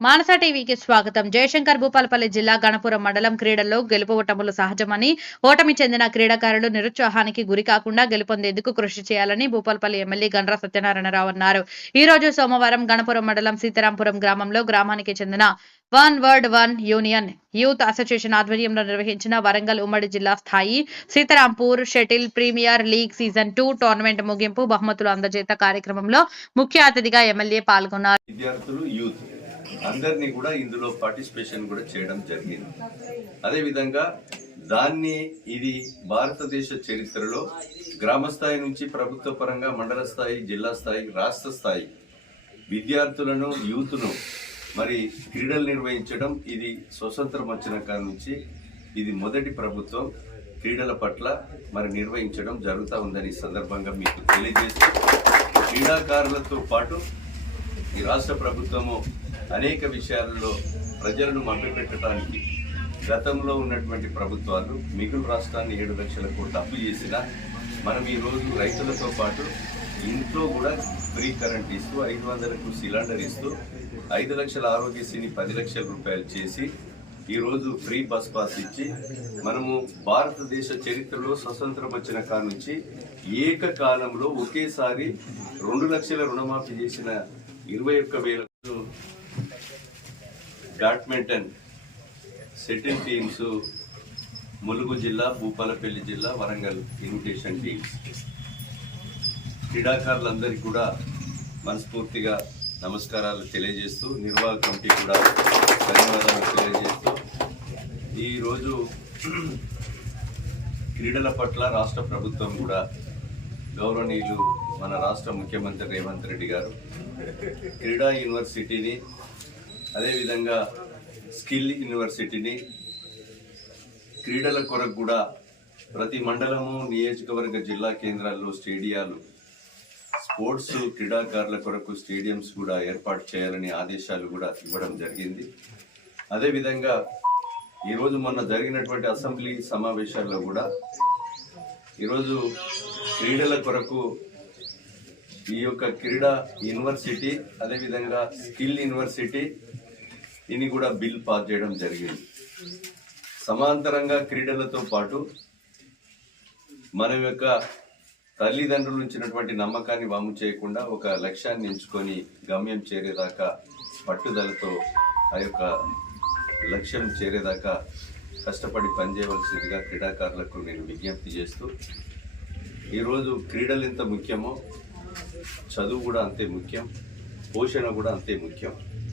మానస టీవీకి స్వాగతం. జయశంకర్ భూపాలపల్లి జిల్లా గణపురం మండలం క్రీడల్లో గెలుపు ఓటములు సహజమని ఓటమి చెందిన క్రీడాకారులు నిరుత్సాహానికి గురి కాకుండా గెలుపొందేందుకు కృషి చేయాలని భూపాలపల్లి ఎమ్మెల్యే గండ్ర సత్యనారాయణరావు అన్నారు. ఈ రోజు సోమవారం గణపురం మండలం సీతారాంపురం గ్రామంలో గ్రామానికి చెందిన one word one union youth association ఆధ్వర్యంలో నిర్వహించిన వరంగల్ ఉమ్మడి జిల్లా స్థాయి Sitarampur shuttle premier league season two tournament ముగింపు బహుమతులు అందజేత కార్యక్రమంలో ముఖ్య అతిథిగా ఎమ్మెల్యే పాల్గొన్నారు. విద్యార్థులు యూత్ అందరినీ కూడా ఇందులో పార్టిసిపేషన్ కూడా చేయడం జరిగింది. అదేవిధంగా దాన్ని ఇది భారతదేశ చరిత్రలో గ్రామ స్థాయి నుంచి ప్రభుత్వ పరంగా మండల స్థాయి జిల్లా స్థాయి రాష్ట్ర స్థాయి విద్యార్థులను యూత్ను మరి క్రీడలు నిర్వహించడం ఇది స్వతంత్రం వచ్చిన కాడ నుంచి ఇది మొదటి ప్రభుత్వం క్రీడల పట్ల మరి నిర్వహించడం జరుగుతూ ఉందని సందర్భంగా మీకు తెలియజేసి క్రీడాకారులతో పాటు ఈ రాష్ట్ర ప్రభుత్వము అనేక విషయాలలో ప్రజలను మభ్యపెట్టడానికి గతంలో ఉన్నటువంటి ప్రభుత్వాలు మిగులు రాష్ట్రాన్ని ఏడు లక్షల కోట్లు అప్పు మనం ఈరోజు రైతులతో పాటు ఇంట్లో కూడా ఫ్రీ కరెంట్ ఇస్తూ ఐదు వందలకు సిలిండర్ ఇస్తూ ఐదు లక్షల ఆరోగ్యశ్రీని పది లక్షల రూపాయలు చేసి ఈరోజు ఫ్రీ బస్ పాస్ ఇచ్చి మనము భారతదేశ చరిత్రలో స్వతంత్రం వచ్చిన కాడ నుంచి ఏకకాలంలో ఒకేసారి రెండు లక్షల రుణమాఫీ చేసిన ఇరవై ఒక్క వేల బ్యాడ్మింటన్ సెటిల్ టీమ్స్ ములుగు జిల్లా భూపాలపల్లి జిల్లా వరంగల్ ఇన్విటేషన్ టీమ్స్. క్రీడాకారులందరికీ కూడా మనస్ఫూర్తిగా నమస్కారాలు తెలియజేస్తూ నిర్వాహక కమిటీ కూడా ధన్యవాదాలు తెలియజేస్తూ ఈరోజు క్రీడల పట్ల రాష్ట్ర ప్రభుత్వం కూడా గౌరవనీయులు మన రాష్ట్ర ముఖ్యమంత్రి రేవంత్ రెడ్డి గారు క్రీడా యూనివర్సిటీని అదేవిధంగా స్కిల్ యూనివర్సిటీని క్రీడల కొరకు కూడా ప్రతి మండలము నియోజకవర్గ జిల్లా కేంద్రాల్లో స్టేడియాలు స్పోర్ట్స్ క్రీడాకారుల కొరకు స్టేడియంస్ కూడా ఏర్పాటు చేయాలని ఆదేశాలు కూడా ఇవ్వడం జరిగింది. అదేవిధంగా ఈరోజు మొన్న జరిగినటువంటి అసెంబ్లీ సమావేశాల్లో కూడా ఈరోజు క్రీడల కొరకు ఈ యొక్క క్రీడా యూనివర్సిటీ అదేవిధంగా స్కిల్ యూనివర్సిటీ ఇది కూడా బిల్ పాస్ చేయడం జరిగింది. సమాంతరంగా క్రీడలతో పాటు మన యొక్క తల్లిదండ్రుల ఉంచినటువంటి నమ్మకాన్ని వాము చేయకుండా ఒక లక్ష్యాన్ని ఎంచుకొని గమ్యం చేరేదాకా పట్టుదలతో ఆ యొక్క లక్ష్యం చేరేదాకా కష్టపడి పనిచేయవలసిందిగా క్రీడాకారులకు నేను విజ్ఞప్తి చేస్తూ ఈరోజు క్రీడలు ఎంత ముఖ్యమో చదువు కూడా అంతే ముఖ్యం పోషణ కూడా అంతే ముఖ్యం.